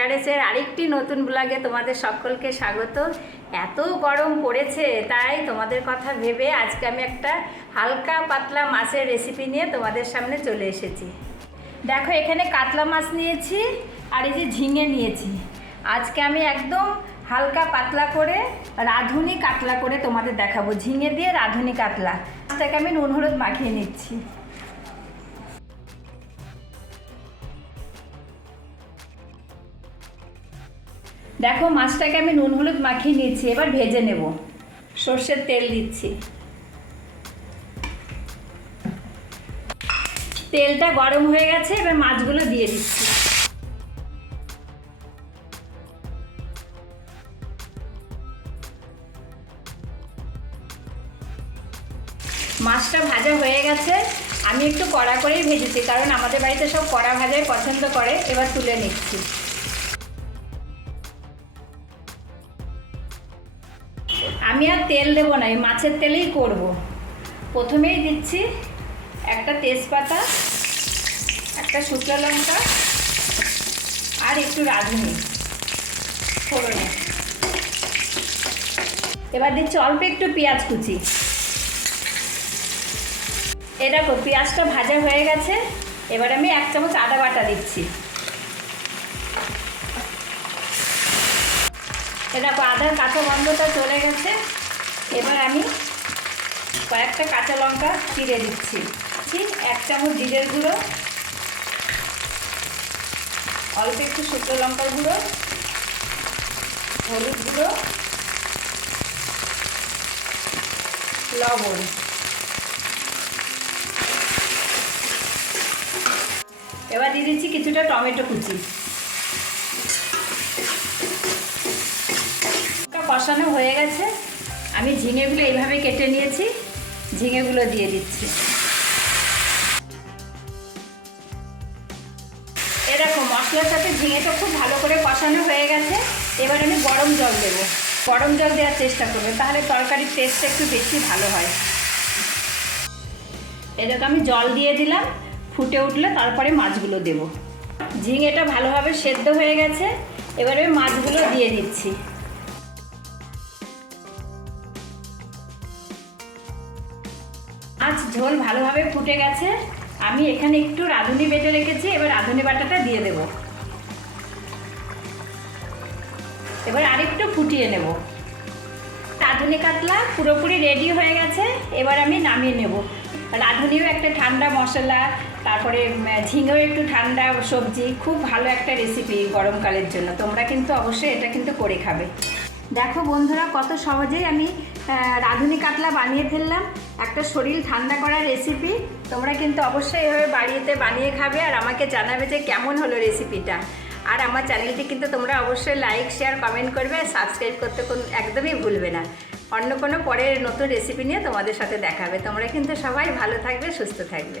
শেয়ারেসের আরেকটি নতুন ব্লগে তোমাদের সকলকে স্বাগত। এত গরম পড়েছে, তাই তোমাদের কথা ভেবে আজকে আমি একটা হালকা পাতলা মাছের রেসিপি নিয়ে তোমাদের সামনে চলে এসেছি। দেখো, এখানে কাতলা মাছ নিয়েছি আর এই যে ঝিঙে নিয়েছি। আজকে আমি একদম হালকা পাতলা করে রাঁধুনি কাতলা করে তোমাদের দেখাবো। ঝিঙে দিয়ে রাঁধুনি কাতলা। মাছটাকে আমি নুন হলুদ মাখিয়ে নিচ্ছি। দেখো, মাছটাকে আমি নুন হলুদ মাখিয়ে নিয়েছি, এবার ভেজে নেব। সর্ষের তেল দিচ্ছি। তেলটা গরম হয়ে গেছে, এবার মাছগুলো দিয়ে দিচ্ছি। মাছটা ভাজা হয়ে গেছে। আমি একটু কড়া করেই ভেজেছি, কারণ আমাদের বাড়িতে সব কড়া ভাজাই পছন্দ করে। এবার তুলে নিচ্ছি। আমি আর তেল দেবো না, এই মাছের তেলেই করব। প্রথমেই দিচ্ছি একটা তেজপাতা, একটা শুকনো লঙ্কা আর একটু রাঁধুনি ফোড়নে। এবার দিচ্ছি অল্প একটু পেঁয়াজ কুচি। এ দেখো, পেঁয়াজটা ভাজা হয়ে গেছে। এবার আমি 1 চামচ আদা বাটা দিচ্ছি। এ দেখো, আদার কাঁচা গন্ধটা চলে গেছে। এবার আমি কয়েকটা কাঁচা লঙ্কা চিড়ে দিচ্ছি। 1 চামচ জিরের গুঁড়ো, অল্প একটু শুকনো লঙ্কার গুঁড়ো, হলুদ গুঁড়ো, লবণ। এবার দিয়ে দিচ্ছি কিছুটা টমেটো কুচি। কষানো হয়ে গেছে। আমি ঝিঙেগুলো এইভাবে কেটে নিয়েছি, ঝিঙেগুলো দিয়ে দিচ্ছি। এরকম মশলার সাথে ঝিঙেটা খুব ভালো করে কষানো হয়ে গেছে। এবার আমি গরম জল দেব। গরম জল দেওয়ার চেষ্টা করবে, তাহলে তরকারির টেস্টটা একটু বেশি ভালো হয়। এরকম আমি জল দিয়ে দিলাম। ফুটে উঠলে তারপরে মাছগুলো দেব। ঝিঙেটা ভালোভাবে সেদ্ধ হয়ে গেছে। এবার আমি মাছগুলো দিয়ে দিচ্ছি। মাছ ঝোল ভালোভাবে ফুটে গেছে। আমি এখানে একটু রাঁধুনি বেটে রেখেছি, এবার রাঁধুনি বাটাটা দিয়ে দেব। এবার আরেকটু ফুটিয়ে নেব। রাঁধুনি কাতলা পুরোপুরি রেডি হয়ে গেছে। এবার আমি নামিয়ে নেব। রাঁধুনিও একটা ঠান্ডা মশলা, তারপরে ঝিঙেও একটু ঠান্ডা সবজি, খুব ভালো একটা রেসিপি গরমকালের জন্য। তোমরা কিন্তু অবশ্যই এটা কিন্তু করে খাবে। দেখো বন্ধুরা, কত সহজেই আমি রাঁধুনি কাতলা বানিয়ে ফেললাম। একটা শরীর ঠান্ডা করার রেসিপি। তোমরা কিন্তু অবশ্যই এভাবে বাড়িতে বানিয়ে খাবে আর আমাকে জানাবে যে কেমন হলো রেসিপিটা। আর আমার চ্যানেলটি কিন্তু তোমরা অবশ্যই লাইক, শেয়ার, কমেন্ট করবে আর সাবস্ক্রাইব করতে একদমই ভুলবে না। অন্য কোনো পরের নতুন রেসিপি নিয়ে তোমাদের সাথে দেখা হবে। তোমরা কিন্তু সবাই ভালো থাকবে, সুস্থ থাকবে।